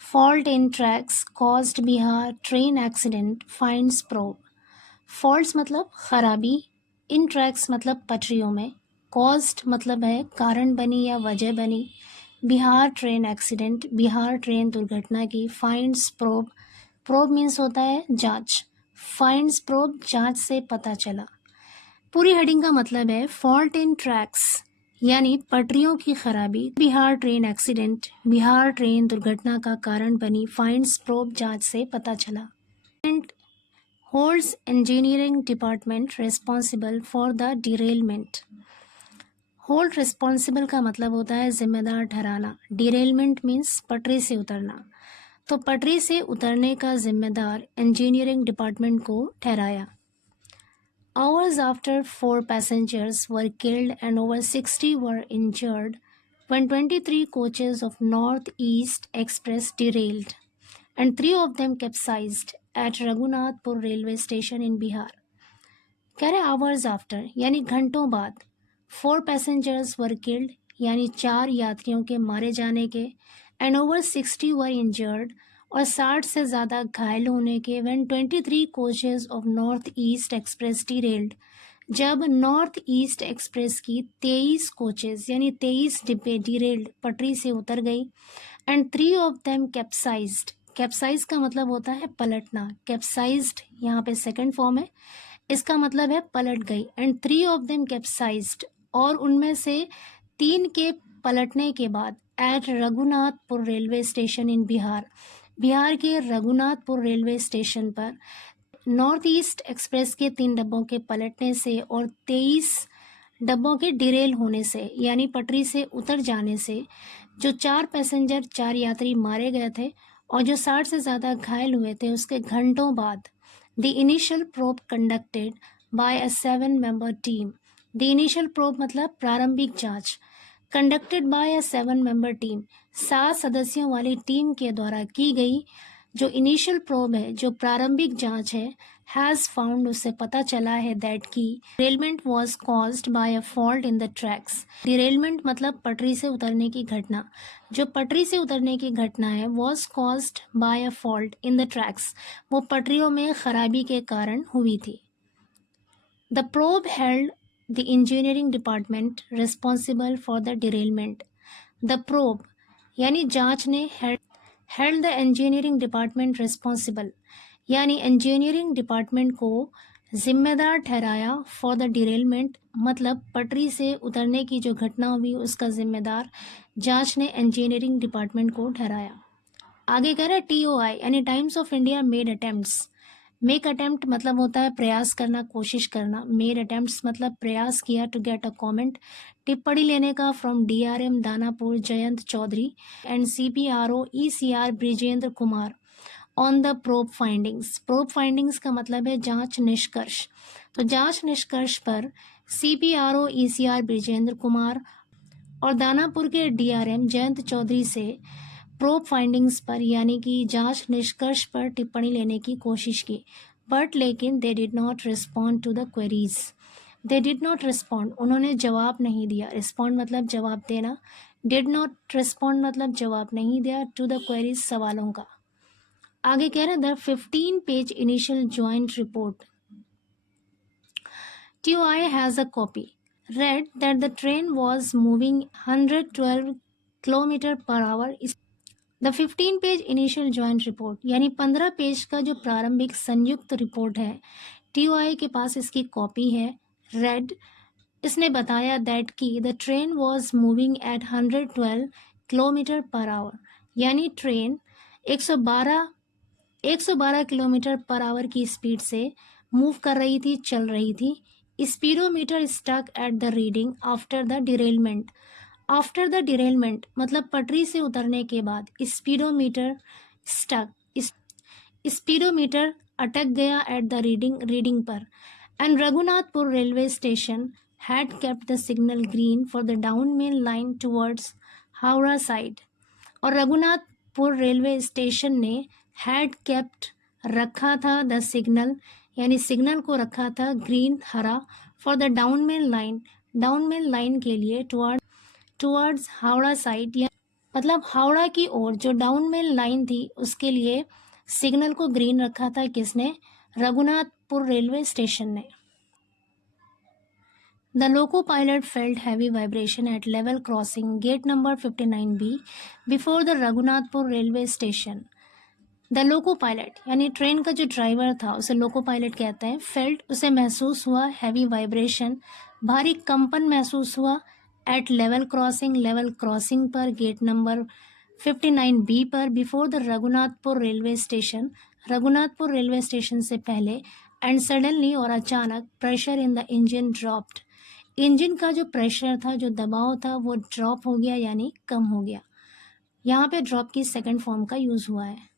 Fault in tracks caused Bihar train accident finds probe. Faults मतलब खराबी, इन tracks मतलब पटरियों में, caused मतलब है कारण बनी या वजह बनी, Bihar train accident Bihar train दुर्घटना की, फाइंड्स प्रोब, प्रोब मीन्स होता है जांच, फाइंड्स प्रोब जांच से पता चला। पूरी हेडिंग का मतलब है फॉल्ट इन ट्रैक्स यानी पटरियों की खराबी Bihar train accident Bihar train दुर्घटना का कारण बनी, फाइंड्स प्रोब जांच से पता चला। Holds engineering department responsible for the derailment. Hold responsible का मतलब होता है जिम्मेदार ठहराना, डिरेलमेंट मीन्स पटरी से उतरना, तो पटरी से उतरने का जिम्मेदार इंजीनियरिंग डिपार्टमेंट को ठहराया। Hours after 4 passengers were killed and over 60 were injured when 23 coaches of North-East Express derailed and 3 of them capsized at Raghunathpur railway station in Bihar. कह रहे hours after यानी घंटों बाद, 4 passengers were killed यानी 4 यात्रियों के मारे जाने के, and over 60 were injured और 60 से ज़्यादा घायल होने के, when 23 coaches of North East Express derailed, जब नॉर्थ ईस्ट एक्सप्रेस की 23 कोचेज यानी 23 डिब्बे derailed पटरी से उतर गई, एंड 3 ऑफ देम कैप्साइज्ड, कैप्साइज का मतलब होता है पलटना, कैप्साइज्ड यहाँ पे सेकंड फॉर्म है, इसका मतलब है पलट गई, एंड 3 ऑफ देम कैप्साइज्ड और उनमें से 3 के पलटने के बाद at Raghunathpur railway station in Bihar, Bihar के रघुनाथपुर रेलवे स्टेशन पर नॉर्थ ईस्ट एक्सप्रेस के 3 डब्बों के पलटने से और 23 डब्बों के डिरेल होने से यानी पटरी से उतर जाने से जो 4 पैसेंजर 4 यात्री मारे गए थे और जो 60 से ज़्यादा घायल हुए थे, उसके घंटों बाद the initial probe conducted by a 7-member team, the initial probe मतलब प्रारंभिक जांच, conducted by a 7-member team 7 सदस्यों वाली टीम के द्वारा की गई जो इनिशियल प्रोब है, जो प्रारंभिक जांच है, हैज़ फाउंड उससे पता चला है दैट की derailment was caused by a fault in the tracks. Derailment मतलब पटरी से उतरने की घटना, जो पटरी से उतरने की घटना है was caused by a fault in the tracks, वो पटरियों में खराबी के कारण हुई थी। The probe held the engineering department responsible for the derailment. The probe यानी जांच ने held the engineering department responsible यानी इंजीनियरिंग डिपार्टमेंट को जिम्मेदार ठहराया फॉर द डिरेलमेंट मतलब पटरी से उतरने की जो घटना हुई उसका जिम्मेदार जांच ने इंजीनियरिंग डिपार्टमेंट को ठहराया। आगे कह रहा है TOI यानी times of India made attempts. Make attempt मतलब होता है प्रयास करना, कोशिश करना, मेड अटेम्प्ट्स मतलब प्रयास किया टू गेट अ कमेंट, टिप्पणी लेने का from DRM Danapur Jayant Chaudhary and CPRO ECR Brijendra Kumar on the probe findings. Probe findings का मतलब है जांच निष्कर्ष, तो जांच निष्कर्ष पर CPRO ECR ब्रिजेंद्र कुमार और दानापुर के DRM जयंत चौधरी से प्रोब फाइंडिंग्स पर यानी कि जांच निष्कर्ष पर टिप्पणी लेने की कोशिश की, बट लेकिन they did not respond to the queries. They did not respond उन्होंने जवाब नहीं दिया, रिस्पॉन्ड मतलब जवाब देना, डिड नॉट रिस्पॉन्ड मतलब जवाब नहीं दिया, टू द क्वेरीज सवालों का। आगे कह रहे हैं the 15-page initial joint report TOI has a copy read that the train was moving 112 km per hour. The 15-page initial joint report यानी 15 पेज का जो प्रारंभिक संयुक्त रिपोर्ट है, TOI के पास इसकी कॉपी है। रेड इसने बताया दैट की the train was moving at 112 kilometre per hour यानी ट्रेन 112 किलोमीटर पर आवर की स्पीड से मूव कर रही थी, चल रही थी। Speedometer stuck at the reading after the derailment. After the derailment मतलब पटरी से उतरने के बाद स्पीडोमीटर स्टक, स्पीडोमीटर अटक गया एट द रीडिंग पर। And Raghunathpur railway station had kept the signal green for the down main line towards Howrah side. और रघुनाथपुर रेलवे स्टेशन ने हैड केप्ट रखा था द सिग्नल यानी सिग्नल को रखा था ग्रीन हरा for the down main line के लिए टुवर्ड्स हावड़ा साइड मतलब हावड़ा की ओर जो डाउन मेल लाइन थी उसके लिए सिग्नल को ग्रीन रखा था किसने? रघुनाथपुर रेलवे स्टेशन ने। The loco pilot felt heavy vibration at level crossing gate number 59B before the Raghunathpur railway station. The loco pilot यानी ट्रेन का जो ड्राइवर था उसे लोको पायलट कहते हैं। फेल्ट उसे महसूस हुआ, हैवी वाइब्रेशन भारी कंपन महसूस हुआ, एट लेवल क्रॉसिंग पर गेट नंबर 59B पर before the Raghunathpur railway station, Raghunathpur railway station से पहले, एंड सडनली और अचानक pressure in the engine dropped, engine का जो प्रेशर था, जो दबाव था वो ड्रॉप हो गया यानी कम हो गया। यहाँ पे ड्रॉप की सेकंड फॉर्म का यूज हुआ है।